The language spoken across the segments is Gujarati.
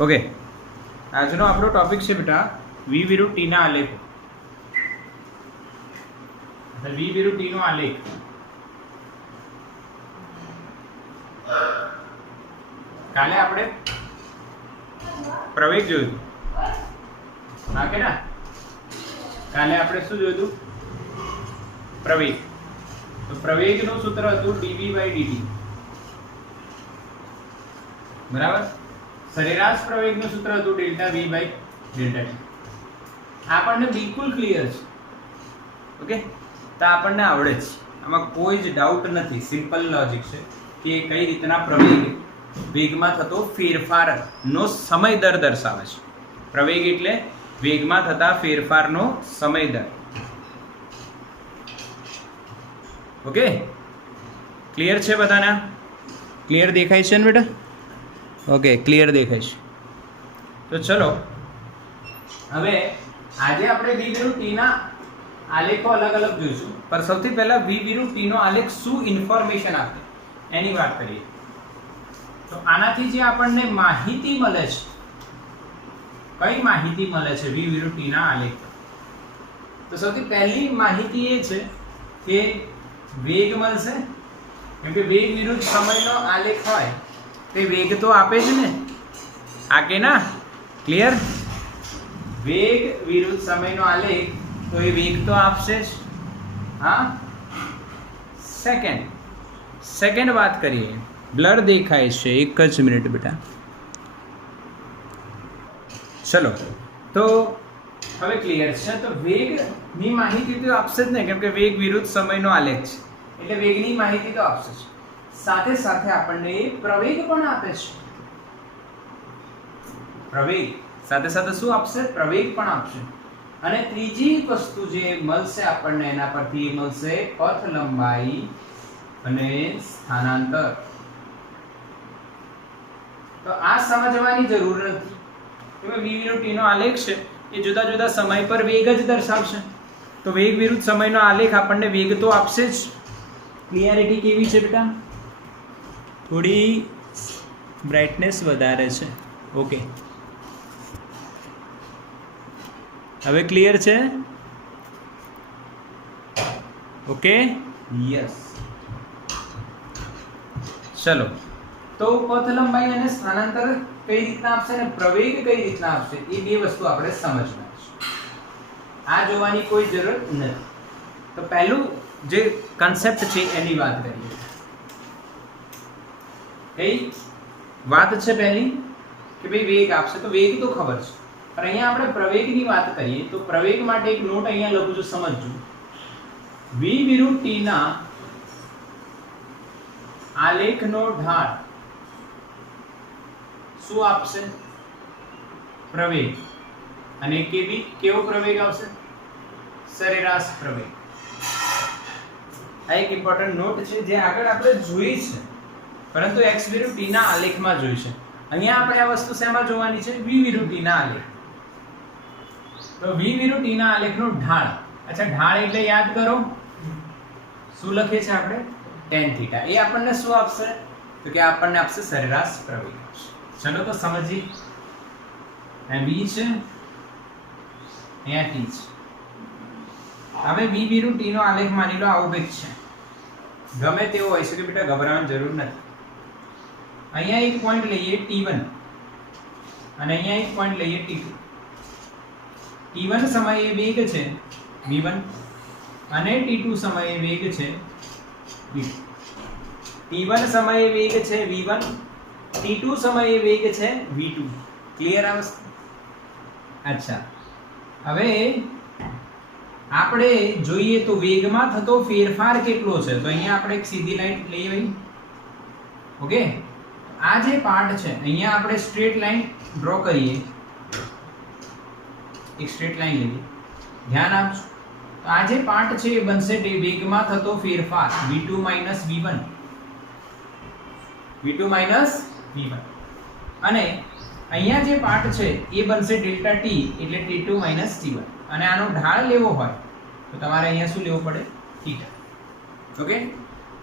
ઓકે, આજનો આપણો ટોપિક છે બેટા વી વિરુદ્ધ ટીના આલેખ. વી વિરુદ્ધ ટીનો આલેખ. કાલે આપણે પ્રવેગ જોયું હતું, હા કે ના? કાલે આપણે શું જોયું હતું? પ્રવેગ. તો પ્રવેગનું સૂત્ર હતું dv/dt, બરાબર. સરેરાશ પ્રવેગનું સૂત્ર હતું ΔV/ΔT. આપણને બિલકુલ ક્લિયર છે. ઓકે, તો આપણને આવડે છે, આમાં કોઈ જ ડાઉટ નથી. સિમ્પલ લોજિક છે કે કઈ રીતના પ્રવેગ વેગમાં થતો ફેરફારનો સમય દર દર્શાવે છે. પ્રવેગ એટલે વેગમાં થતા ફેરફારનો સમય દર. ઓકે, ક્લિયર છે બધાને? ક્લિયર દેખાય છે ને બેટા? ઓકે, ક્લિયર દેખાય છે. તો ચલો હવે આજે આપણે વી વિરુદ્ધ ટીના આલેખો અલગ અલગ જોઈશું, પણ સૌથી પહેલા વી વિરુદ્ધ ટીનો આલેખ શું ઇન્ફોર્મેશન આપે એની વાત કરીએ. તો આનાથી જે આપણને માહિતી મળે છે, કઈ માહિતી મળે છે વી વિરુદ્ધ ટીના આલેખ? તો સૌથી પહેલી માહિતી એ છે કે વેગ મળશે, કેમ કે વેગ વિરુદ્ધ સમયનો આલેખ હોય તે વેગ તો આપે જ ને, આ કે ના? ક્લિયર? વેગ વિરુદ્ધ સમયનો આલેખ તો એ વેગ તો આપશે જ. હા, સેકન્ડ વાત કરીએ. બ્લર દેખાય છે, એક જ મિનિટ બેટા. ચલો, તો હવે ક્લિયર છે. તો વેગની માહિતી તો આપશે જ ને, કેમ કે વેગ વિરુદ્ધ સમયનો આલેખ છે એટલે વેગની માહિતી તો આપશે જ. સાથે સાથે આપણને પ્રવેગ પણ આપે છે. પ્રવેગ સાથે સાથે શું આપશે? પ્રવેગ પણ આપશે. અને ત્રીજી વસ્તુ જે મળશે આપણને એના પરથી મળશે પથ લંબાઈ અને સ્થાનાંતર. તો આ સમજવાની જરૂર નથી કે વી વિરુદ્ધ ટીનો આલેખ છે એ જુદા જુદા સમય પર વેગ જ દર્શાવશે. તો વેગ વિરુદ્ધ સમયનો આલેખ આપણને વેગ તો આપશે જ. ક્લિયરિટી કેવી છે બેટા? થોડી બ્રાઇટનેસ વધારે છે. ઓકે, હવે ક્લિયર છે? Okay, yes. ચલો, તો પથ લંબાઈ અને સ્થાનાંતર કઈ રીતના આપશે ને પ્રવેગ કઈ રીતના આપશે એ બે વસ્તુ આપણે સમજવાની છે. આ જોવાની કોઈ જરૂર નથી. તો પહેલું જે કન્સેપ્ટ છે એની વાત કરીએ. કઈ વાત છે પહેલી? કે ભાઈ વેગ આપશે તો વેગ તો ખબર છે, પણ અહીંયા આપણે પ્રવેગની વાત કરીએ તો પ્રવેગ માટે એક નોટ અહીંયા લખું છું, સમજજો. વી વિરુદ્ધ ટીના આલેખનો ઢાળ શું આપશે? પ્રવેગ. અને કેવો પ્રવેગ આવશે? સરેરાશ પ્રવેગ. આ એક ઇમ્પોર્ટન્ટ નોટ છે જે આગળ આપણે જોઈ છે, પરંતુ x વિરુદ્ધ t ના આલેખમાં જોઈ છે. અહીંયા આપણે આ વસ્તુ શેમાં જોવાની છે? v વિરુદ્ધ t ના આલેખ. તો v વિરુદ્ધ t ના આલેખનો ઢાળ. અચ્છા, ઢાળ એટલે યાદ કરો શું લખીએ છીએ આપણે? tan θ. એ આપણને શું આપશે? તો કે આપણને આપશે સરેરાશ પ્રવેગ. ચલો તો સમજીએ. આ v છે, અહીંયા t છે. હવે v વિરુદ્ધ t નો આલેખ માની લો આવું કંઈક છે. ગમે તેવો હોય શકે બેટા, ગભરાવાની જરૂર નથી. અહીંયા એક પોઈન્ટ લઈએ t1 અને અહીંયા એક પોઈન્ટ લઈએ t2. t1 સમયે વેગ છે v1 અને t2 સમયે વેગ છે v2. t1 સમયે વેગ છે v1, t2 સમયે વેગ છે v2. ક્લિયર આ વસ્તુ? અચ્છા, હવે આપણે જોઈએ તો વેગમાં થતો ફેરફાર કેટલો છે. તો અહીંયા આપણે એક સીધી લાઈન લઈએ ભાઈ. ઓકે, આ જે પાર્ટ છે અહીંયા આપણે સ્ટ્રેટ લાઈન ડ્રો કરીએ. એક સ્ટ્રેટ લાઈન લઈએ, ધ્યાન આપજો. તો આ જે પાર્ટ છે એ બનશે વેગમાં થતો ફેરફાર v2 v1, v2 v1. અને અહીંયા જે પાર્ટ છે એ બનશે ડેલ્ટા t એટલે t2 t1. અને આનો ઢાળ લેવો હોય તો તમારે અહીંયા શું લેવું પડે? θ. ઓકે,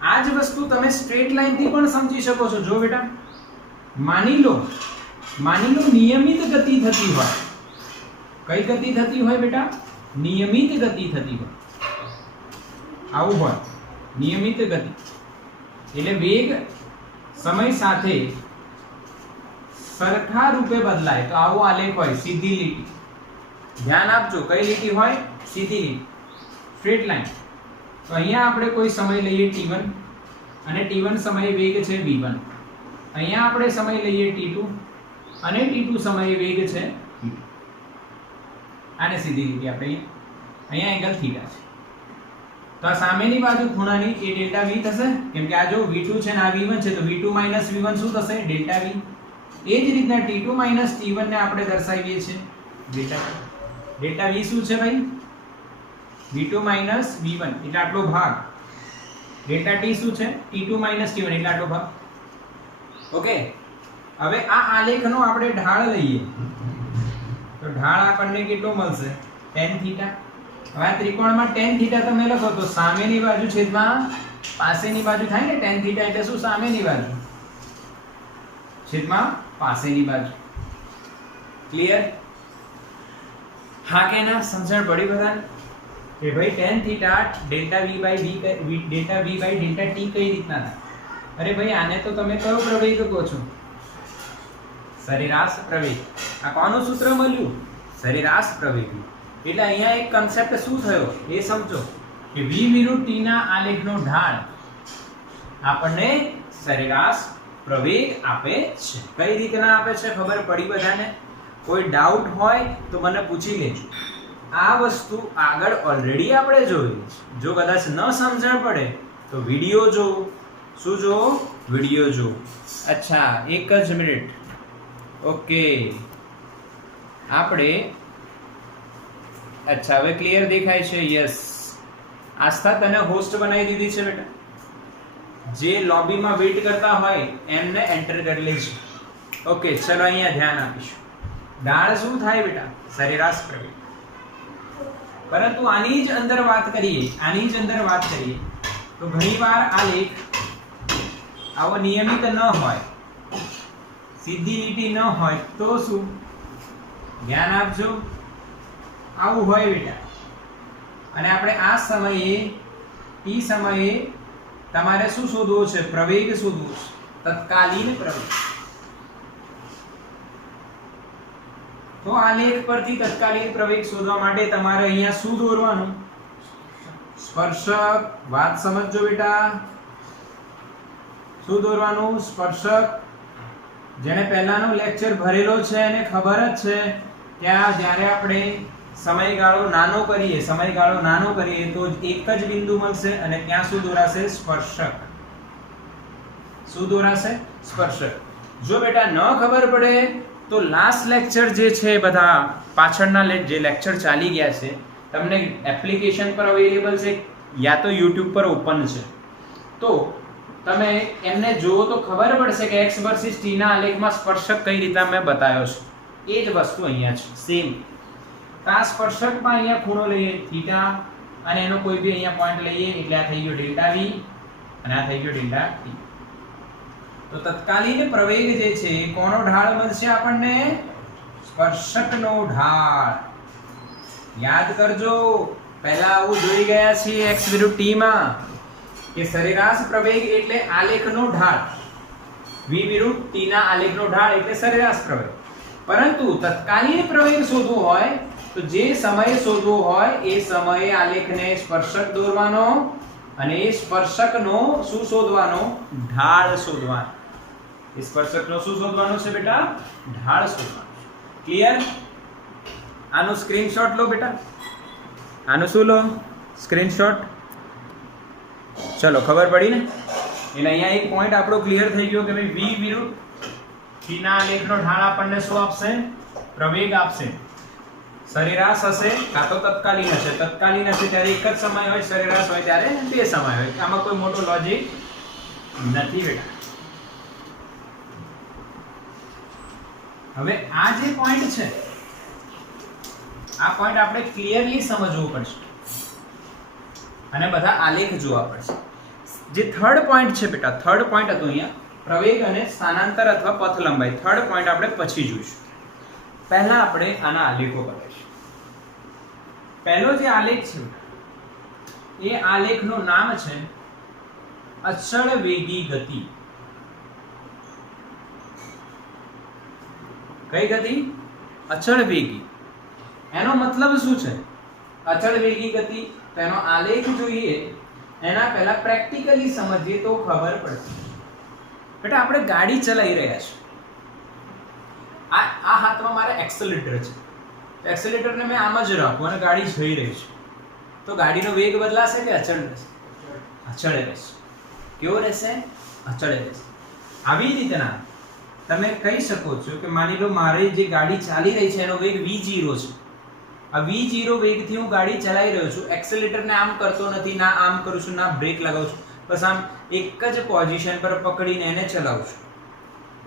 આ જ વસ્તુ તમે સ્ટ્રેટ લાઈન થી પણ સમજી શકો છો. જો બેટા, માની લો માની લો નિયમિત ગતિ થતી હોય, કઈ ગતિ થતી હોય બેટા? નિયમિત ગતિ થતી હોય, આવું હોય નિયમિત ગતિ, એટલે વેગ સમય સાથે સરખા રૂપે બદલાય તો આવો આલેખ હોય, સીધી લીટી. ધ્યાન આપજો, કઈ લીટી હોય? સીધી લીટી, સ્ટ્રેટ લાઈન. તો અહીંયા આપણે કોઈ સમય લઈએ t1 અને t1 સમયે વેગ છે v1. અહીંયા આપણે સમય લઈએ t2 અને t2 સમયે વેગ છે v2. આને સીધી લીટી આપણે અહીંયા એંગલ થીટા છે. તો આ સામેની બાજુ ખૂણાની એ ડેલ્ટા v થશે, કેમ કે આ જો v2 છે ને આ v1 છે, તો v2 v1 શું થશે? Delta v. એ જ રીતના t2 t1 ને આપણે દર્શાવીએ છીએ ડેલ્ટા v. ડેલ્ટા v શું છે ભાઈ? v2 v1 એટલે આટલો ભાગ. ડેલ્ટા t શું છે? t2 t1 એટલે આટલો ભાગ. ઓકે, હવે આ આલેખનો આપણે ઢાળ લઈએ તો ઢાળ આપણને કેટલો મળશે? tan theta. હવે આ ત્રિકોણમાં tan થીટા તમે લખો તો સામેની બાજુ છેદમાં પાસેની બાજુ થાય ને. tan થીટા એટલે શું? સામેની બાજુ છેદમાં પાસેની બાજુ. ક્લિયર? હા કે ના? સમજણ પડી બધાને કે ભાઈ tan theta delta v by delta t કઈ રીતના થાય? અરે ભાઈ આને તો તમે કયો પ્રવેગ કહો છો? સરેરાશ પ્રવેગ. આ કોનું સૂત્ર મળ્યું? સરેરાશ પ્રવેગ. એટલે અહીંયા એક કન્સેપ્ટ શું થયો એ સમજો કે v વિરુદ્ધ t ના આલેખનો ઢાળ આપણને સરેરાશ પ્રવેગ આપે છે. કઈ રીતના આપે છે ખબર પડી બધાને? કોઈ ડાઉટ હોય તો મને પૂછી લેજો. આ વસ્તુ આગળ ઓલરેડી આપણે જોઈ છે. જો કદાચ ન સમજણ પડે તો વિડિયો જો. શું જો? વિડિયો જો. અચ્છા, એક જ મિનિટ. ઓકે, આપણે અચ્છા હવે ક્લિયર દેખાય છે? યસ. આસ્થા તને હોસ્ટ બનાવી દીધી છે બેટા. જે લોબીમાં વેઇટ કરતા હોય એમને એન્ટર કરી લેજો. ઓકે, ચલો અહીંયા ધ્યાન આપીશું. ઢાળ શું થાય બેટા? સરેરાશ પ્રવેગ. પરંતુ આની જ અંદર વાત કરીએ તો ઘણીવાર આલેખ આવો નિયમિત ન હોય, સીધી લીટી ન હોય તો શું? ધ્યાન આપજો, આવું હોય બેટા. અને આપણે આ સમયે t સમયે તમારે શું શોધવો છે? પ્રવેગ શોધવો છે, તત્કાલીન પ્રવેગ. તો આલેખ પરથી તત્કાલીન પ્રવેગ શોધવા માટે તમારે અહીંયા શું દોરવાનું? સ્પર્શક. વાત સમજજો બેટા. શું દોરવાનું? સ્પર્શક. જેને પહેલાનો લેક્ચર ભરેલો છે એને ખબર જ છે કે આ જ્યારે આપણે સમયગાળો નાનો કરીએ તો એક જ બિંદુ મળશે અને ત્યાં શું દોરાશે? સ્પર્શક. શું દોરાશે? સ્પર્શક. જો બેટા ન ખબર પડે તો લાસ્ટ લેક્ચર જે છે બધા પાછળના જે લેક્ચર ચાલી ગયા છે તમને એપ્લિકેશન પર અવેલેબલ છે યા તો YouTube પર ઓપન છે, તો તમે એમને જુઓ તો ખબર પડશે કે x વર્સિસ t ના આલેખમાં સ્પર્શક કઈ રીતે મેં બતાવ્યો છે. એ જ વસ્તુ અહીંયા છે સેમ. આ સ્પર્શકમાં અહીંયા ખૂણો લઈએ થીટા અને એનો કોઈ બી અહીંયા પોઈન્ટ લઈએ એટલે આ થઈ ગયો ડેલ્ટા v અને આ થઈ ગયો ડેલ્ટા t. તો તત્કાલીન પ્રવેગ જે છે કોનો ઢાળ મળશે આપણને? સ્પર્શકનો ઢાળ. યાદ કરજો, પહેલા આવું જોઈ ગયા છીએ x વિરુદ્ધ t માં કે સરેરાશ પ્રવેગ એટલે આલેખનો ઢાળ. v વિરુદ્ધ t ના આલેખનો ઢાળ એટલે સરેરાશ પ્રવેગ. પરંતુ તત્કાલીન પ્રવેગ શોધવો હોય તો જે સમય શોધવો હોય એ સમયે આલેખને સ્પર્શક દોરવાનો અને એ સ્પર્શકનો શું શોધવાનો? ઢાળ શોધવાનો. એ સ્પર્શકનો શું શોધવાનો છે બેટા? ઢાળ શોધવાનો. ક્લિયર? આનો સ્ક્રીનશોટ લો બેટા. આનો શું લો? સ્ક્રીનશોટ. ચલો, ખબર પડી ને? એટલે અહીંયા એક પોઈન્ટ આપણો ક્લિયર થઈ ગયો કે ભાઈ v વિરુદ્ધ t ના આલેખનો ઢાળ આપણને શું આપશે? પ્રવેગ આપશે. સરેરાશ હશે કાં તો તત્કાલીન હશે. તત્કાલીન હશે ત્યારે એક જ સમય હોય, સરેરાશ હોય ત્યારે બે સમય હોય. આમાં કોઈ મોટો લોજિક નથી બેટા. હવે આ જે પોઈન્ટ છે આ પોઈન્ટ આપણે ક્લિયરલી સમજવું પડશે અને બધા આલેખ જોવા પડશે. જે થર્ડ પોઈન્ટ છે બેટા, થર્ડ પોઈન્ટ હતો અહીંયા પ્રવેગ અને સ્થાનાંતર અથવા પથ લંબાઈ. થર્ડ પોઈન્ટ આપણે પછી જોઈશું. પહેલા આપણે આના આલેખો કરીશું. પહેલો જે આલેખ છે એ આલેખનું નામ છે અચળ વેગી ગતિ. કઈ ગતિ? અચળ વેગી. એનો મતલબ શું છે અચળ વેગી ગતિ? તો એનો આલેખ જોઈએ એના પહેલા પ્રેક્ટિકલી સમજીએ તો ખબર પડશે. બેટા આપણે ગાડી ચલાવી રહ્યા છીએ. આ હાથમાં મારે એક્સેલેટર છે. એક્સેલેટરને મેં આમ જ રાખું અને ગાડી જઈ રહી છે. તો ગાડીનો વેગ બદલાશે કે અચળ રહેશે? અચળ રહેશે. કેવો રહેશે? અચળ રહેશે. આવી રીતના તમે કહી શકો છો કે માની લો મારે જે ગાડી ચાલી રહી છે એનો વેગ v0 છે. આ v0 વેગથી હું ગાડી ચલાવી રહ્યો છું. એક્સેલેટરને આમ કરતો નથી, ના આમ કરું છું, ના બ્રેક લગાવું છું. બસ આમ એક જ પોઝિશન પર પકડીને એને ચલાવું છું.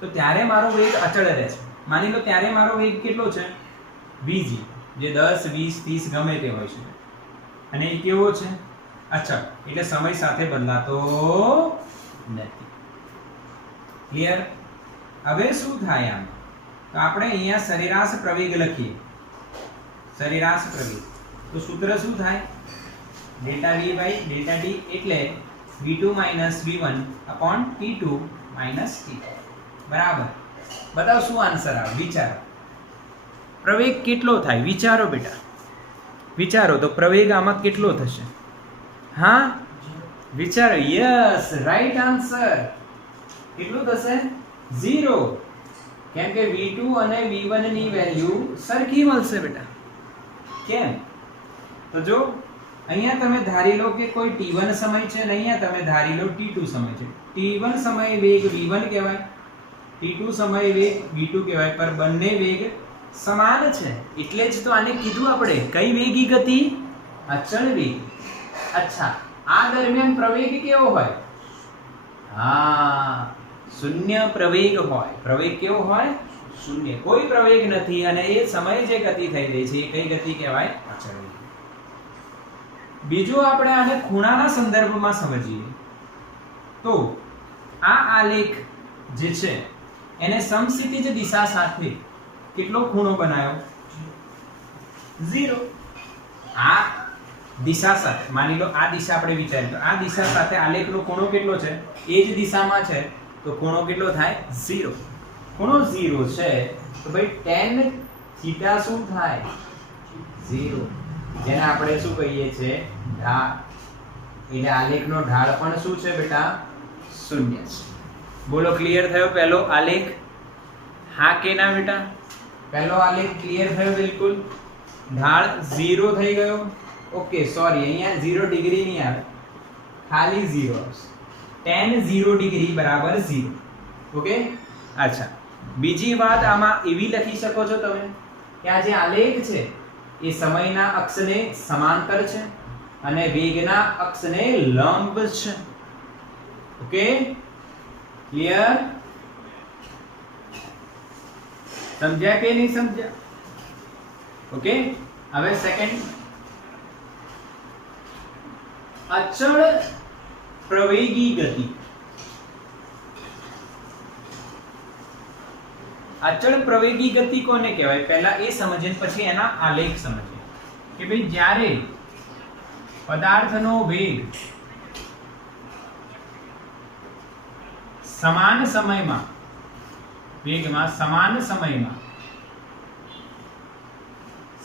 તો ત્યારે મારો વેગ અચળ રહેશે. માની લો ત્યારે મારો વેગ કેટલો છે? vg, જે 10 20 30 ગમે તે હોય છે. અને એ કેવો છે? અચળ. એટલે સમય સાથે બદલાતો નથી. ક્લિયર? હવે શું થાય આમ? તો આપણે અહીંયા સરેરાશ પ્રવેગ લખીએ. સરેરાશ પ્રવેગ. તો સૂત્ર શું થાય? Delta v by delta t એટલે v2 v1 upon t2 t. બરાબર. બતાવો શું આન્સર આવે? વિચારો. પ્રવેગ કેટલો થાય? વિચારો બેટા. વિચારો તો પ્રવેગ આમાં કેટલો થશે? હા, વિચારો. Yes, right answer. કેટલું થશે? 0. કેમ કે v2 અને v1 ની વેલ્યુ સરખી મળશે બેટા. કેમ? તો જો અહીંયા તમે ધારી લો કે કોઈ t1 સમય છે અને અહીંયા તમે ધારી લો t2 સમય છે. t1 સમયે વેગ v1 કહેવાય, t2 સમયે વેગ v2 કહેવાય, પર બંને વેગ સમાન છે. એટલે જ તો આને કીધું આપણે કઈ વેગી ગતિ? અચળ વેગ. અચ્છા, આ દરમિયાન પ્રવેગ કેવો હોય? હા, શૂન્ય પ્રવેગ હોય. પ્રવેગ કેવો હોય? શૂન્ય. કોઈ પ્રવેગ નથી અને એ સમયે જે ગતિ થઈ રહી છે એ કઈ ગતિ કહેવાય? અચળ વેગ. બીજું આપણે આને ખૂણાના સંદર્ભમાં સમજીએ તો આ આલેખ જે છે એને સમક્ષિતિજ દિશા સાથે કેટલો ખૂણો બનાવ્યો? 0. આ દિશા સાથે માની લો આ દિશા આપણે વિચારીએ તો આ દિશા સાથે આલેખનો ખૂણો કેટલો છે? એ જ દિશામાં છે તો ખૂણો કેટલો થાય? 0. ખૂણો 0 છે તો ભાઈ tan થીટા શું થાય? 0. જેને આપણે શું કહીએ છીએ? ઢાળ. એટલે આલેખનો ઢાળ પણ શું છે બેટા? 0 છે. બોલો, ક્લિયર થયો પહેલો આલેખ? હા કે ના બેટા? પહેલો આલેખ ક્લિયર થયો? બિલકુલ. ઢાળ 0 થઈ ગયો. ઓકે, સોરી, અહીંયા 0 ડિગ્રી નહીં આવે, ખાલી 0 આવશે. tan 0 ડિગ્રી બરાબર 0. ઓકે. અચ્છા, બીજી વાત આમાં એવી લખી શકો છો તમે કે આ જે આલેખ છે એ સમયના અક્ષને સમાંતર છે અને વેગના અક્ષને લંબ છે. Okay, clear? સમજ્યા કે નહીં સમજ્યા? ઓકે. હવે સેકન્ડ, અચળ પ્રવેગી ગતિ. અચળ પ્રવેગી ગતિ કોને કહેવાય? પહેલા એ સમજીએ પછી એના આલેખ સમજીએ કે ભાઈ જ્યારે પદાર્થનો વેગ સમાન સમયમાં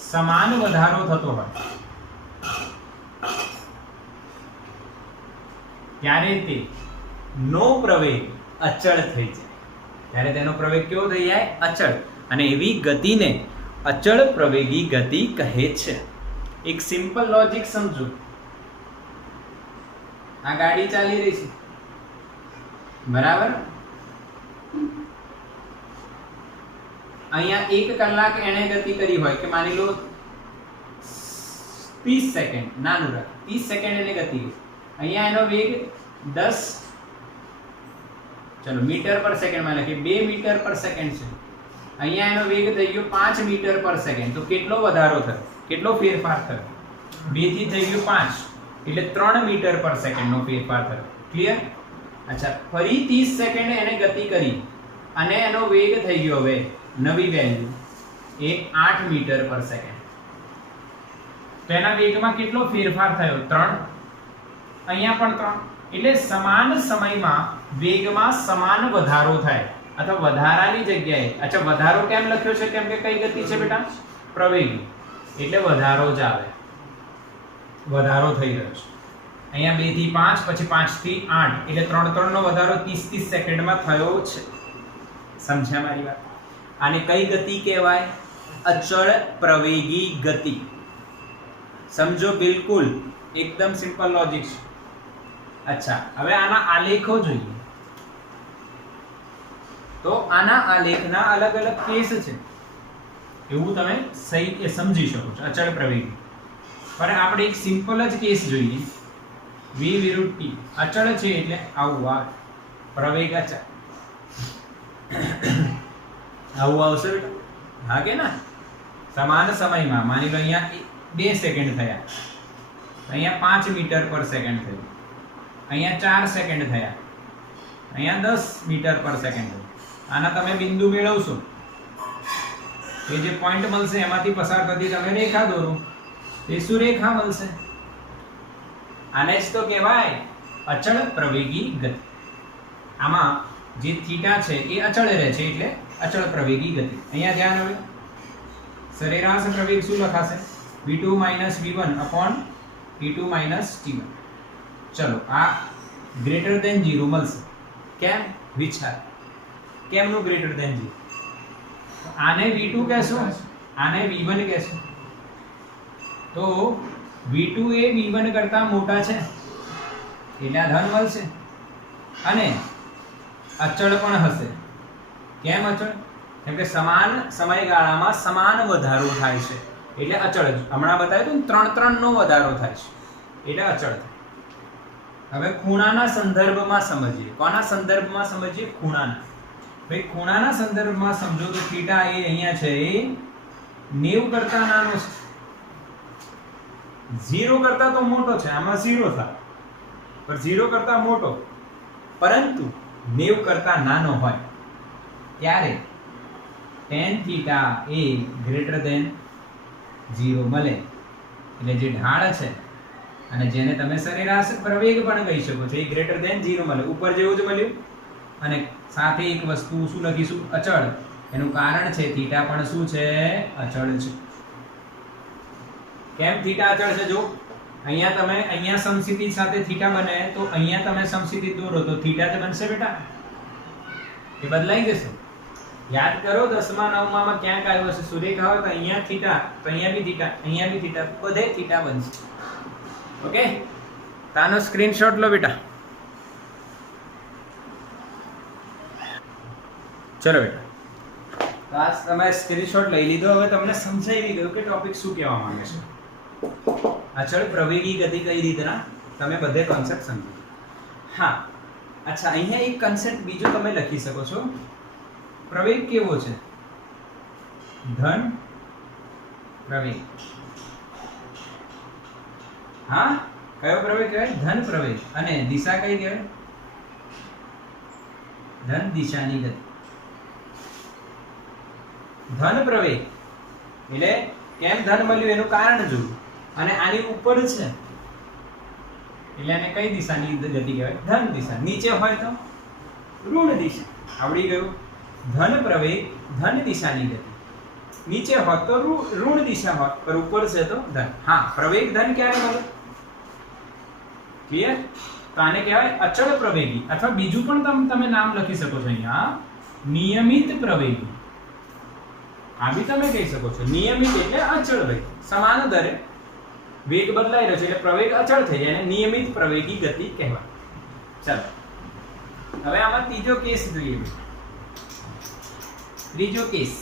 સમાન વધારો થતો હોય ત્યારે તે નો પ્રવેગ અચળ થઈ જાય. ત્યારે તેનો પ્રવેગ કેવો થઈ જાય? અચળ. અને એવી ગતિને અચળ પ્રવેગી ગતિ કહે છે. એક સિમ્પલ લોજિક સમજો. આ ગાડી ચાલી રહી છે, બરાબર? અહીંયા 1 કલાક એણે ગતિ કરી હોય કે માની લો 30 સેકન્ડ, નાનું રાખ, 30 સેકન્ડ એને ગતિ કરી. અહીંયા એનો વેગ 10 ચલો મીટર પર સેકન્ડમાં લખીએ 2 મીટર પર સેકન્ડ છે. અહીંયા એનો વેગ થઈ ગયો 5 મીટર પર સેકન્ડ. તો કેટલો વધારો થયો? કેટલો ફેરફાર થયો? 2 થી થઈ ગયો 5 એટલે 3 મીટર પર સેકન્ડ નો ફેરફાર થયો. ક્લિયર? અચ્છા, ફરી 30 સેકન્ડ એને ગતિ કરી અને એનો વેગ થઈ ગયો હવે નવી વેલ્યુ એ 8 મીટર પર સેકન્ડ. તો એના વેગમાં કેટલો ફેરફાર થયો? 3. અહીંયા પણ 3. એટલે સમાન સમયમાં વેગમાં સમાન વધારો થાય અથવા વધારાની જગ્યાએ, અચ્છા વધારો કેમ લખ્યો છે? કેમ કે કઈ ગતિ છે બેટા? પ્રવેગી, એટલે વધારો જ આવે, વધારો થઈ રહ્યો છે. અહીંયા 2 થી 5, પછી 5 થી 8, એટલે 3 નો વધારો 30 સેકન્ડમાં થયો છે. સમજ્યા મારી વાત? આને કઈ ગતિ કહેવાય? અચળ પ્રવેગી ગતિ. સમજો, બિલકુલ એકદમ સિમ્પલ લોજિક છે. અચ્છા, હવે આના આલેખો જોઈએ. તો આના આલેખના અલગ અલગ કેસ છે, એવું તમે સહી સમજી શકો છો અચળ પ્રવેગી. પણ આપણે એક સિમ્પલ જ કેસ જોઈએ. v વિરુદ્ધ t. અચળ છે એટલે આવું આ પ્રવેગ અચળ આવું આવશે બેટા? હા કે ના? સમાન સમયમાં માની લો અહીંયા 2 સેકન્ડ થયા, અહીંયા 5 મીટર પર સેકન્ડ થયું, અહીંયા 4 સેકન્ડ થયા, અહીંયા 10 મીટર પર સેકન્ડ થયું. આના તમે બિંદુ મેળવશો, એ જે પોઈન્ટ મળશે એમાંથી પસાર થતી તમે રેખા દોરો, એ શું રેખા મળશે? આને જ તો કહેવાય અચળ પ્રવેગી ગતિ. આમાં જે થીટા છે એ અચળ રહે છે એટલે અચળ પ્રવેગી ગતિ. અહીંયા ધ્યાન હવે, સરેરાશ પ્રવેગ શું લખાશે? v2 v1 upon t2 t1. ચલો, આ ગ્રેટર ધેન 0 મળશે. કેમ? વિચાર, કેમનું ગ્રેટર ધેન 0? આને v2 કહેશો, આને v1 કહેશો. તો v2 એ v1 કરતા મોટા છે એટલે આ ધન મળશે, અને અચળ પણ હશે. કેમ અચળ? કેમ કે સમાન સમયગાળામાં સમાન વધારો થાય છે એટલે અચળ. હમણાં બતાવ્યું તો 3 નો વધારો થાય છે એટલે અચળ થાય. હવે ખૂણાના સંદર્ભમાં સમજીએ. કોના સંદર્ભમાં સમજીએ? ખૂણાના. ભાઈ ખૂણાના સંદર્ભમાં સમજો તો થીટા એ અહીંયા છે એ 90 કરતા નાનો છે, 0 કરતા તો મોટો છે. આમાં 0 થાય પણ 0 કરતા મોટો, પરંતુ 90 કરતા નાનો હોય ત્યારે tan થીટા એ ગ્રેટર ધેન 0 મળે. એટલે જે ઢાળ છે અને જેને તમે સરેરાશ પ્રવેગ પણ કહી શકો છો, એ ગ્રેટર ધેન 0 મળે. ઉપર જેવું જ મળ્યું. અને સાથે એક વસ્તુ શું લખીશું? અચળ. એનું કારણ છે થીટા પણ શું છે? અચળ છે. કેમ થીટા અચળ છે? જો અહીંયા તમે અહીંયા સમસ્થિતિ સાથે થીટા બને તો અહીંયા તમે સમસ્થિતિ દોરો તો થીટા જ બનશે બેટા, એ બદલાઈ જશે. યાદ કરો 10મા 9મામાં ક્યાંક આવ્યો છે સુરેખા હોય તો અહીંયા થીટા, તો અહીંયા બી થીટા, અહીંયા બી થીટા, બધે થીટા બનશે. ઓકે, તાનો સ્ક્રીનશોટ લો બેટા. ચલો બેટા, આજ તમે સ્ક્રીનશોટ લઈ લીધો. હવે તમને સમજાવી ગયું કે ટોપિક શું કહેવા માંગે છે. અચળ પ્રવેગી ગતિ કઈ રીતના તમે બધે કોન્સેપ્ટ સમજો. હા, અચ્છા, અહીંયા એક કન્સેપ્ટ બીજો તમે લખી શકો છો. પ્રવેગ કેવો છે? ધન પ્રવેગ. હા, કયો પ્રવેગ કહેવાય? ધન પ્રવેગ. અને દિશા કઈ કહેવાય? ધન દિશાની ગતિ. ધન પ્રવેગ એટલે કેમ ધન મળ્યું એનું કારણ જોયું, અને આની ઉપર છે એટલે આને કઈ દિશાની ગતિ કહેવાય? ધન દિશા. નીચે હોય તો ઋણ દિશા. આવડી ગયું? ધન પ્રવેગ ધન દિશાની ગતિ. નીચે હોત તો ઋણ દિશા હોત, પર ઉપર છે તો ધન. હા, પ્રવેગ ધન ક્યારે મળે? ક્લિયર? તો આને કહેવાય અચળ પ્રવેગી, અથવા બીજું પણ તમે નામ લખી શકો છો અહીંયા, નિયમિત પ્રવેગી. આ બી તમે કહી શકો છો. નિયમિત એટલે અચળ વેગ, સમાન દરે વેગ બદલાઈ રહ્યો છે એટલે પ્રવેગ અચળ થઈ જાય, અને નિયમિત પ્રવેગી ગતિ કહેવાય. ચાલો, હવે આમાં ત્રીજો કેસ જોઈએ. ત્રીજો કેસ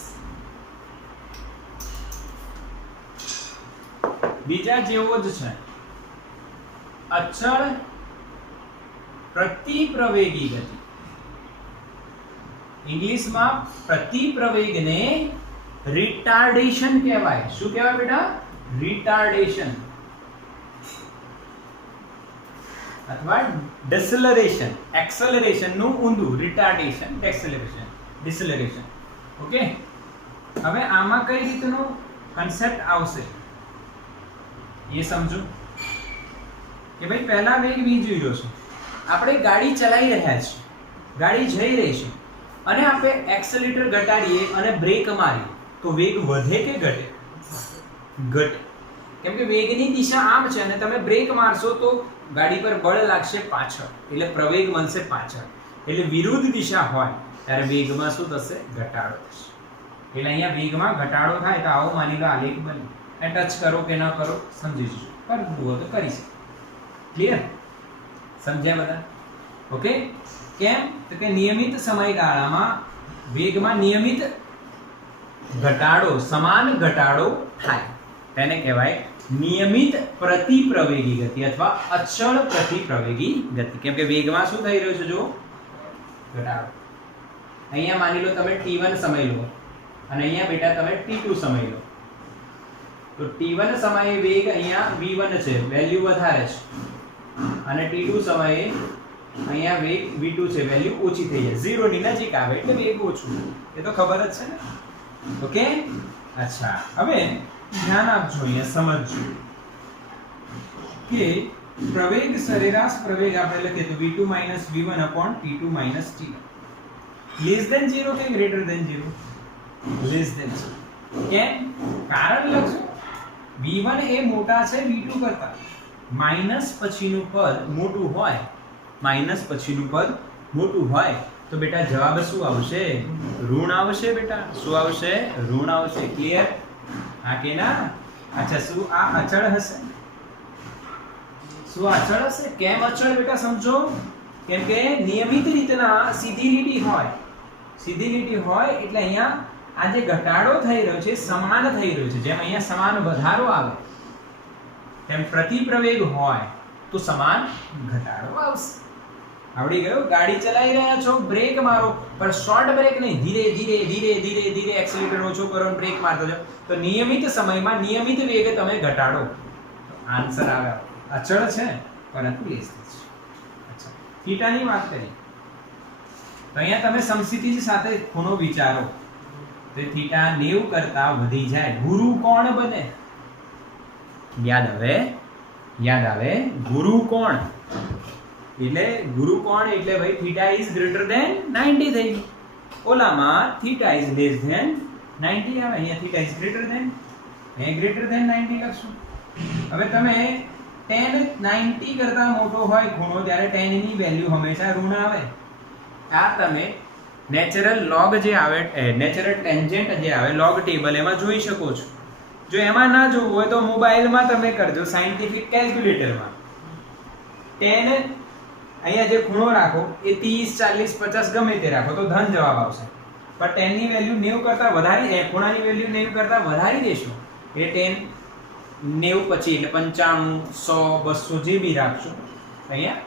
બીજા જેવો જ છે. અચળ પ્રતિપ્રવેગી ગતિ. ઇંગ્લિશમાં પ્રતિપ્રવેગને રિટાર્ડેશન કહેવાય. શું કહેવાય બેટા? રિટાર્ડેશન. અથવા ડિસેલરેશન, એક્સેલરેશન નું ઊંધું રિટાર્ડેશન, ડિસેલરેશન. ઓકે, હવે આમાં કઈ રીતનો કન્સેપ્ટ આવશે એ સમજો કે ભાઈ પહેલા વેગ v જોઈ રહ્યો છે, આપણે ગાડી ચલાવી રહ્યા છીએ, ગાડી જઈ રહી છે અને આપણે એક્સેલેરેટર ઘટાડીએ અને બ્રેક મારીએ તો વેગ વધે કે ઘટે? ઘટે, કેમ કે વેગની દિશા આમ છે અને તમે બ્રેક મારશો તો ગાડી પર બળ લાગશે પાછળ, એટલે પ્રવેગ બનશે પાછળ, એટલે વિરુદ્ધ દિશા હોય ત્યારે વેગમાં શું થશે? ઘટાડો થશે. એટલે અહીંયા વેગમાં ઘટાડો થાય તો આવો માની લો આલેખ બને. એ ટચ કરો કે ન કરો સમજી જજો, કરવું હોય તો કરી શકો. ક્લિયર? સમજ્યા બધા? ઓકે. કેમ? તો કે નિયમિત સમયગાળામાં વેગમાં નિયમિત ઘટાડો, સમાન ઘટાડો થાય તેને કહેવાય નિયમિત પ્રતિપ્રવેગી ગતિ અથવા અચળ પ્રતિપ્રવેગી ગતિ. કેમ કે વેગમાં શું થઈ રહ્યું છે? જો ઘટાડો. અહીંયા માની લો તમે t1 સમય લો અને અહીંયા બેટા તમે t2 સમય લો, તો t1 સમયે વેગ અહીંયા v1 છે, વેલ્યુ વધારે છે, અને t2 સમયે અહીંયા વેગ v2 છે, વેલ્યુ ઓછી થઈ જાય, 0 ની નજીક આવે એટલે વેગ ઓછું. એ તો ખબર જ છે ને. ઓકે. અચ્છા, હવે ધ્યાન આપજો, અહીંયા સમજજો કે પ્રવેગ સરેરાશ પ્રવેગ આપણે લખીએ તો v2 v1 t2 t1 less than 0 કે ગ્રેટર ધેન 0? Less than 0. કેમ? કારણ લખજો, v1 એ મોટા છે v2 કરતા, માઈનસ પછીનું પદ મોટું હોય, માઈનસ પછીનું પદ મોટું હોય તો બેટા જવાબ શું આવશે? ઋણ આવશે બેટા. શું આવશે? ઋણ આવશે. ક્લિયર? હા કે ના? અચ્છા, શું આ અચળ હશે? શું અચળ હશે? કેમ અચળ બેટા સમજો? કેમ કે નિયમિત રીતના સીધી લીટી હોય, સીધી લીટી હોય એટલે અહીંયા આ જે ઘટાડો થઈ રહ્યો છે સમાન થઈ રહ્યો છે. જેમ અહીંયા સમાન વધારો આવે તેમ પ્રતિપ્રવેગ હોય તો સમાન ઘટાડો આવશે. આવડી ગયું? ગાડી ચલાવી રહ્યા છો, બ્રેક મારો, પણ શોર્ટ બ્રેક નહીં, ધીરે ધીરે ધીરે ધીરે ધીરે એક્સિલેટર ઓછો કરો અને બ્રેક મારતો જાઓ તો નિયમિત સમયમાં નિયમિત વેગે તમે ઘટાડો, આન્સર આવે. અચળ છે પરંતુ લેસ છે. અચ્છા, થીટાની વાત કરી તો અહીંયા તમે સમસ્થિતિ સાથે ખૂણો વિચારો તો થીટા 90 કરતા વધી જાય, ગુરુ કોણ બને? યાદ આવે ગુરુ કોણ એટલે ગુરુ કોણ એટલે ભાઈ થીટા ઇઝ ગ્રેટર ધેન 90 થઈ ગયું. ઓલામાં થીટા ઇઝ લેસ ધેન 90 આવે, અહીંયા થીટા ઇઝ ગ્રેટર ધેન, અહીંયા ગ્રેટર ધેન 90 લખશું. હવે તમે tan 90 કરતા મોટો હોય ખૂણો ત્યારે tan ની વેલ્યુ હંમેશા ઋણ આવે. આ તમે નેચરલ લોગ જે આવે, નેચરલ ટેન્જન્ટ જે આવે લોગ ટેબલ એમાં જોઈ શકો છો. જો એમાં ના જોવું હોય તો મોબાઈલમાં તમે કરજો, સાયન્ટિફિક કેલ્ક્યુલેટરમાં. tan અહીંયા જે ખૂણો રાખો એ 30 40 50 ગમે તે રાખો તો ધન જવાબ આવશે. પણ tan ની વેલ્યુ 90 કરતા વધારી, ખૂણાની વેલ્યુ 90 કરતા વધારી દેશો એટલે tan 90 પછી એટલે 95 100 200 જે બી રાખશો, અહીંયા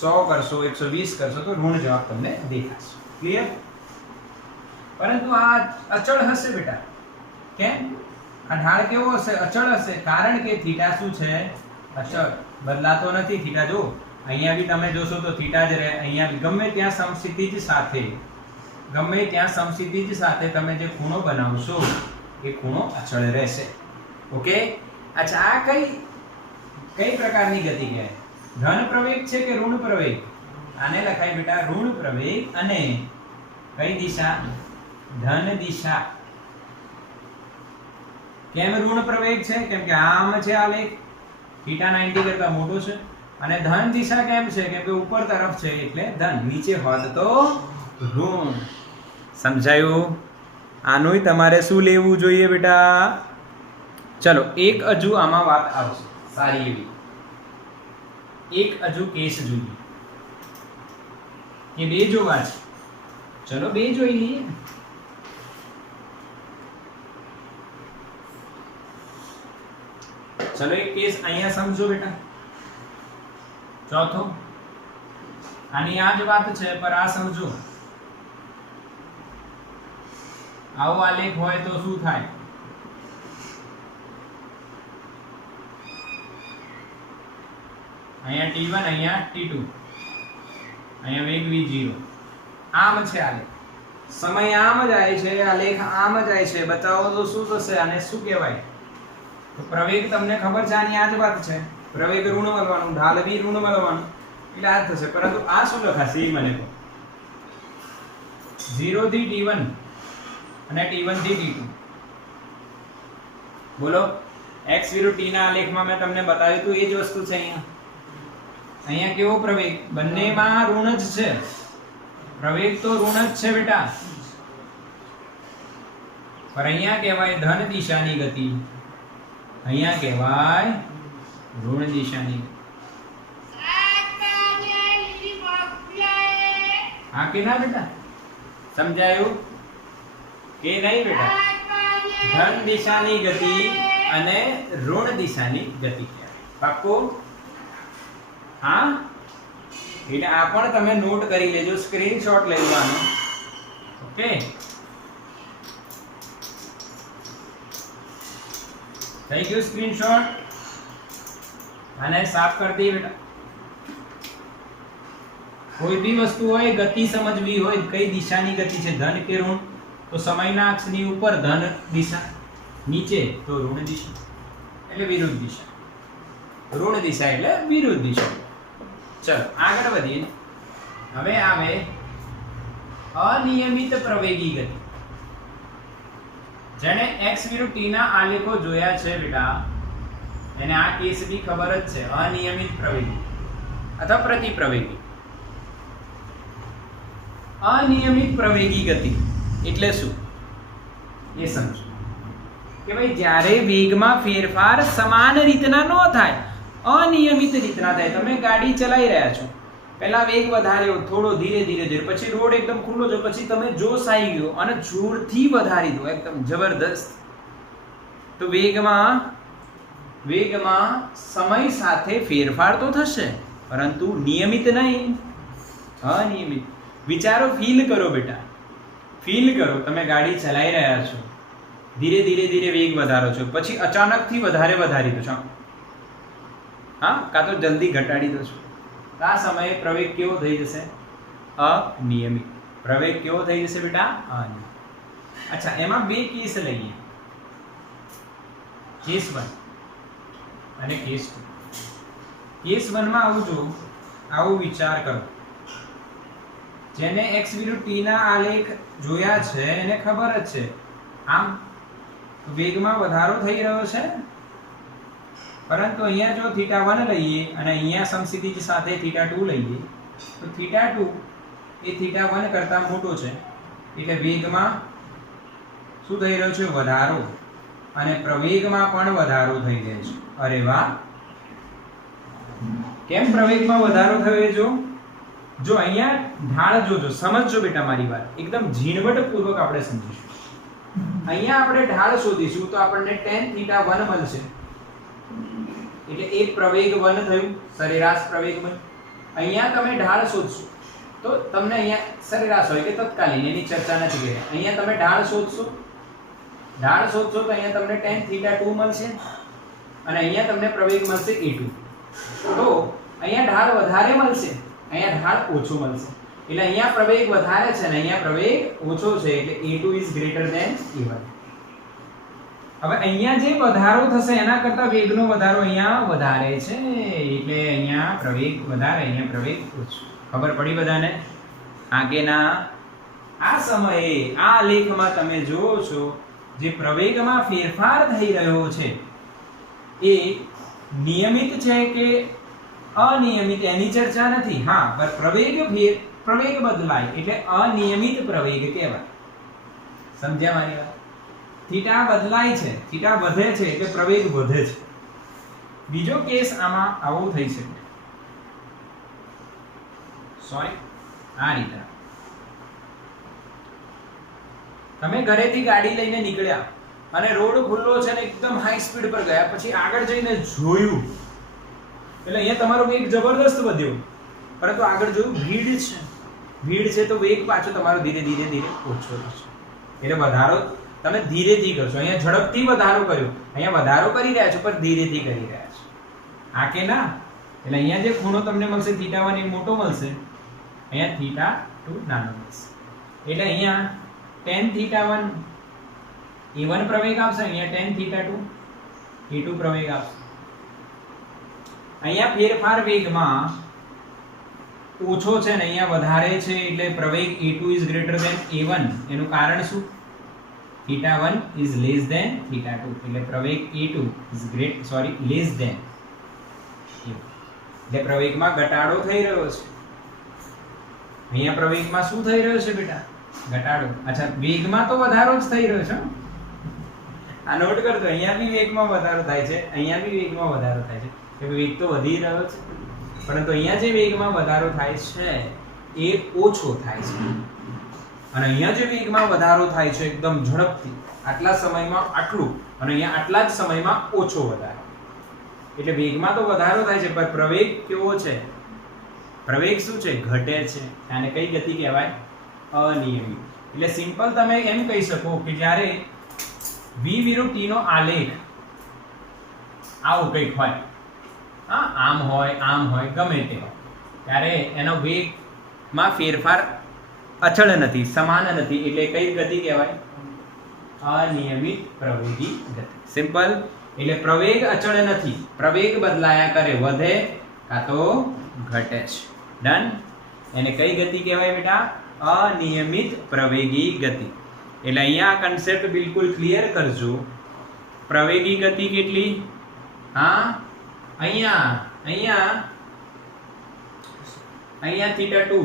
100 કરશો 120 કરશો તો ઋણ જવાબ તમને દેખાશે. ક્લિયર? પરંતુ આ અચળ હશે બેટા. કેમ? આ ઢાળ કેવો હશે? અચળ હશે, કારણ કે થીટા શું છે? અચળ, બદલાતો નથી. થીટા જો અહીંયા બી તમે જોશો તો થીટા જ રહે, અહીંયા બી ગમે ત્યાં સમસ્થિતિ સાથે તમે જે ખૂણો બનાવશો એ ખૂણો અચળ રહેશે. ઓકે. અચ્છા, આ કઈ પ્રકારની ગતિ કહેવાય? ધન પ્રવેગ છે કે ઋણ પ્રવેગ? આને લખાય બેટા ઋણ પ્રવેગ. અને કઈ દિશા? ધન દિશા. કેમ ઋણ પ્રવેગ છે? કેમ કે આમ છે આલેખ, થીટા 90 કરતા મોટો છે. અને ધન દિશા કેમ છે? કેમ કે ઉપર તરફ છે એટલે ધન, નીચે હોત તો ઋણ. સમજાયું? આનુંય તમારે શું લેવું જોઈએ બેટા? ચલો એક હજુ આમાં વાત આવશે સારી એવી, એક હજુ કેસ જોઈએ કે બે જોવા છે. ચલો બે જોઈ લઈએ. ચલો એક કેસ અહીંયા સમજો બેટા. ચોથો, આની આ જ વાત છે પર આ સમજો. આવો આલેખ હોય તો શું થાય? અહીંયા t1 અહીંયા t2 અહીંયા વેગ v0 આમ છે આલેખ સમય આમ જાય છે આલેખ આમ જાય છે બતાવો તો શું થશે આને શું કહેવાય તો પ્રવેગ તમને ખબર છે આની આ જ વાત છે પ્રવેગ ઋણ મળવાનું ઢાલ બી ઋણ મળવાનું એટલે આ થશે પરંતુ આ શું લખાશે એ મને કહો 0 થી t1 અને t1 થી t2 બોલો x વિરુદ્ધ t ના આલેખમાં મેં તમને બતાવ્યું હતું એ જ વસ્તુ છે અહીંયા કેવો પ્રવેગ બંનેમાં ઋણ જ છે પ્રવેગ તો ઋણ જ છે બેટા પર અહીંયા કહેવાય ધન દિશાની ગતિ અહીંયા કહેવાય ઋણ દિશાની હા કે ના બેટા સમજાયું કે નહીં બેટા ધન દિશાની ગતિ અને ઋણ દિશાની ગતિ કહેવાય પાક્કું હા એટલે આ પણ તમે નોટ કરી લેજો સ્ક્રીનશોટ લઈ લેવાનો ઓકે થઈ ગયું સ્ક્રીનશોટ અને સાફ કરી દઈએ બેટા કોઈ બી વસ્તુ હોય ગતિ સમજવી હોય કઈ દિશાની ગતિ છે ધન કે ઋણ તો સમયના અક્ષની ઉપર ધન દિશા નીચે તો ઋણ દિશા એટલે વિરુદ્ધ દિશા ઋણ દિશા એટલે વિરુદ્ધ દિશા ચલો આગળ વધીએ હવે આવે અનિયમિત પ્રવેગી ગતિ જેને x વિરુદ્ધ t ના આલેખો જોયા છે બેટા એને આ કેસ બી ખબર જ છે અનિયમિત પ્રવેગી અથવા પ્રતિપ્રવેગી અનિયમિત પ્રવેગી ગતિ એટલે શું એ સમજો કે ભાઈ જ્યારે વેગમાં ફેરફાર સમાન રીતના ન થાય અનિયમિત રીતના થાય તમે ગાડી ચલાવી રહ્યા છો પહેલા વેગ વધાર્યો થોડો ધીરે ધીરે ધીરે પછી રોડ એકદમ ખુલ્લો છે પછી તમે જોશ આવી ગયો અને જોરથી વધારી દો એકદમ જબરદસ્ત તો વેગમાં સમય સાથે ફેરફાર તો થશે પરંતુ નિયમિત નહીં અનિયમિત વિચારો ફીલ કરો બેટા ફીલ કરો તમે ગાડી ચલાવી રહ્યા છો ધીરે ધીરે ધીરે વેગ વધારો છો પછી અચાનકથી વધારી દો છો હા કાં તો જલ્દી ઘટાડી દો છો આ સમયે પ્રવેગ કેવો થઈ જશે અનિયમિત પ્રવેગ કેવો થઈ જશે બેટા અનિયમિત અચ્છા એમાં બે કેસ લઈએ કેસ 1 અને કેસ 2 કેસ 1 માં આવું વિચાર કરો જેને x વિરુદ્ધ t ના આલેખ જોયા છે એને ખબર જ છે આમ વેગમાં વધારો થઈ રહ્યો છે પરંતુ અહીંયા જો θ1 લઈએ અને અહીંયા સમસ્થિતિ સાથે θ2 લઈએ તો θ2 એ θ1 કરતા મોટો છે એટલે વેગમાં શું થઈ રહ્યો છે વધારો અને પ્રવેગમાં પણ વધારો થઈ જાય છે અરે વાહ કેમ પ્રવેગમાં વધારો થયો જો અહીંયા ઢાળ જોજો સમજજો બેટા મારી વાત એકદમ ઝીણવટપૂર્વક આપણે સમજીશું અહીંયા આપણે ઢાળ શોધીશું તો આપણને tan θ1 મળશે એટલે એક પ્રવેગ 1 થયું સરેરાશ પ્રવેગ 1 અહીંયા તમે ઢાળ શોધશો તો તમને અહીંયા સરેરાશ હોય કે તત્કાલીન એની ચર્ચા નથી કરી અહીંયા તમે ઢાળ શોધશો તો અહીંયા તમને tan θ2 મળશે અને અહીંયા તમને પ્રવેગ મળશે a2 તો અહીંયા ઢાળ વધારે મળશે અહીંયા ઢાળ ઓછો મળશે એટલે અહીંયા પ્રવેગ વધારે છે અને અહીંયા પ્રવેગ ઓછો છે એટલે a2 is greater than a1 હવે અહીંયા જે વધારો થશે એના કરતા વેગનો વધારો અહીંયા વધારે છે એટલે અહીંયા પ્રવેગ વધારે અહીંયા પ્રવેગ ઓછો ખબર પડી બધાને હા કે ના આ સમયે આ લેખમાં તમે જોવો છો જે પ્રવેગમાં ફેરફાર થઈ રહ્યો છે એ નિયમિત છે કે અનિયમિત એની ચર્ચા નથી હા પર પ્રવેગ બદલાય એટલે અનિયમિત પ્રવેગ કહેવાય સમજ્યા મારી વાત થીટા બદલાય છે થીટા વધે છે એટલે પ્રવેગ વધે છે બીજો કેસ આમાં આવો થઈ શકે સોરી આ રીતે તમે ઘરેથી ગાડી લઈને નીકળ્યા અને રોડ ખુલ્લો છે ને એકદમ હાઈ સ્પીડ પર ગયા પછી આગળ જઈને જોયું એટલે અહીંયા તમારો વેગ જબરદસ્ત વધ્યો પરંતુ આગળ જોયું ભીડ છે તો વેગ પાછો તમારો ધીરે ધીરે ઓછો થશે એટલે વધારો તમે ધીરેથી કરશો અહીંયા ઝડપથી વધારો કર્યો અહીંયા વધારો કરી રહ્યા છો પણ ધીરેથી કરી રહ્યા છો હા કે ના એટલે અહીંયા જે ખૂણો તમને મળશે θ1 એ મોટો મળશે, અહીંયા θ2 નાનો મળશે. એટલે અહીંયા tan θ1 a1 પ્રવેગ આવશે, અહીંયા tan θ2 a2 પ્રવેગ આવશે. અહીંયા ફેરફાર વેગમાં ઓછો છે ને અહીંયા વધારે છે એટલે પ્રવેગ a2 is greater than a1. એનું કારણ શું? θ1 is less than θ2 એટલે પ્રવેગ a2 is less than a1. એટલે પ્રવેગમાં ઘટાડો થઈ રહ્યો છે. અહીંયા પ્રવેગમાં શું થઈ રહ્યો છે બેટા? ઘટાડો. અચ્છા, વેગમાં તો વધારો જ થઈ રહ્યો છે. આ નોટ કરજો, અહીંયા બી વેગમાં વધારો થાય છે, અહીંયા બી વેગમાં વધારો થાય છે. કે વેગ તો વધી રહ્યો છે, પરંતુ અહીંયા જે વેગમાં વધારો થાય છે એ ઓછો થાય છે. અને અહીંયા જે વેગમાં વધારો થાય છે એકદમ ઝડપથી, આટલા સમયમાં આટલું, અને અહીંયા આટલા જ સમયમાં ઓછો વધારો. એટલે વેગમાં તો વધારો થાય છે, પણ પ્રવેગ કેવો છે? પ્રવેગ શું છે? ઘટે છે. આને કઈ ગતિ કહેવાય? અનિયમિત. એટલે સિમ્પલ તમે એમ કહી શકો કે જ્યારે v વિરુદ્ધ t નો આલેખ આવું કંઈક હોય, હા, આમ હોય ગમે તે હોય, ત્યારે એનો વેગમાં ફેરફાર અચળ નથી, સમાન નથી. એટલે કઈ ગતિ કહેવાય? અનિયમિત પ્રવેગી ગતિ. સિમ્પલ. એટલે પ્રવેગ અચળ નથી, પ્રવેગ બદલાયા કરે, વધે કાં તો ઘટે છે. ડન. એને કઈ ગતિ કહેવાય બેટા? અનિયમિત પ્રવેગી ગતિ. એટલે અહીંયા આ કન્સેપ્ટ બિલકુલ ક્લિયર કરજો. પ્રવેગી ગતિ કેટલી? હા, અહીંયા θ2.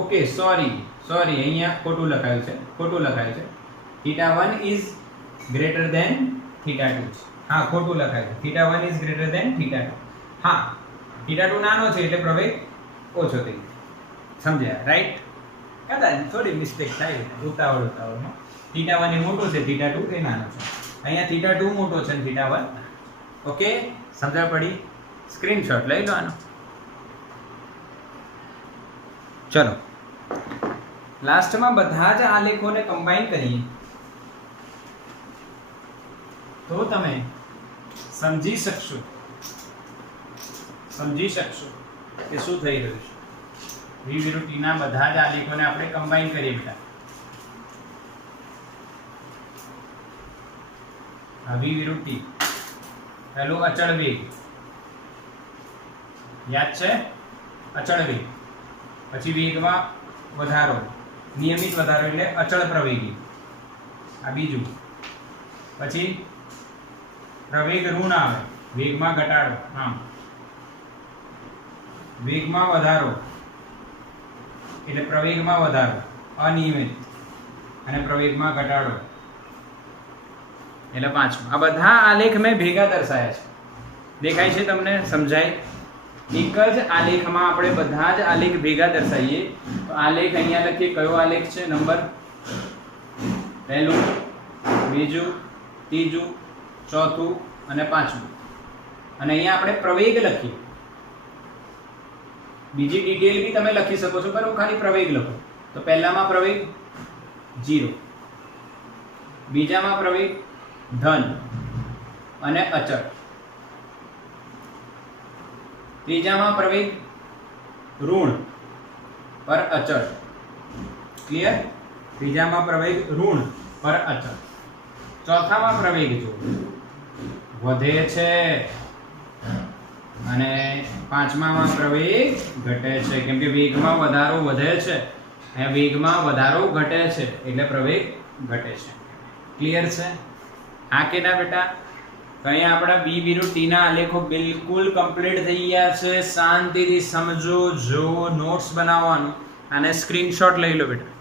ઓકે, સોરી અહીંયા ખોટું લખાયું છે. θ1 is greater than θ2. હા, ખોટું લખાયું છે. θ1 is greater than θ2. હા, θ2 નાનો છે એટલે પ્રવેગ ઓછો થઈ જાય. સમજ્યા? રાઈટ? કદાચ થોડી મિસ્ટેક થાય ઉતાવળમાં. θ1 એ મોટો છે, θ2 એ નાનો છે. અહીંયા θ2 મોટો છે અને θ1. ઓકે, સમજણ પડી? સ્ક્રીનશોટ લઈ લો આનો. ચલો, લાસ્ટમાં બધા જ આલેખોને કમ્બાઈન કરીએ તો તમે સમજી શકશો કે શું થઈ રહ્યું છે. v વિરુદ્ધ t ના બધા જ આલેખોને આપણે કમ્બાઈન કરીએ બેટા. આ v વિરુદ્ધ t, પહેલો અચળ વેગ, યાદ છે? અચળ વેગ. પછી વેગમાં વધારો, નિયમિત વધારો એટલે અચળ પ્રવેગી. આ બીજું. પછી પ્રવેગ ઋણ આવે, વેગમાં ઘટાડો. આમ વેગમાં વધારો એટલે પ્રવેગમાં વધારો, અનિયમિત, અને પ્રવેગમાં ઘટાડો એટલે પાંચમું. આ બધા આલેખ મેં ભેગા દર્શાવ્યા છે. દેખાય છે તમને? સમજાય? એક જ આલેખમાં આપણે બધા જ આલેખ ભેગા દર્શાવીએ તો આલેખ અહીંયા લખીએ. કયો આલેખ છે? નંબર પહેલું, બીજું, ત્રીજું, ચોથું અને પાંચમું. અને અહીંયા આપણે પ્રવેગ લખીએ. બીજી ડિટેલ બી તમે લખી શકો છો, પણ હું ખાલી પ્રવેગ લખું. તો પહેલામાં પ્રવેગ 0, બીજામાં પ્રવેગ ધન અને અચળ, ત્રીજામાં પ્રવેગ ઋણ પર અચળ. ક્લિયર? ત્રીજામાં પ્રવેગ ઋણ પર અચળ. ચોથામાં પ્રવેગ જો વધે છે અને પાંચમામાં પ્રવેગ ઘટે છે, કેમ કે વેગમાં વધારો વધે છે, અહીંયા વેગમાં વધારો ઘટે છે એટલે પ્રવેગ ઘટે છે. ક્લિયર છે? હા કે ના બેટા? તો અહીંયા આપણા b વિરુદ્ધ t ના આલેખો બિલકુલ કમ્પ્લીટ થઈ ગયા છે. શાંતિથી સમજો, જો નોટ્સ બનાવવાનું અને સ્ક્રીનશોટ લઈ લો બેટા.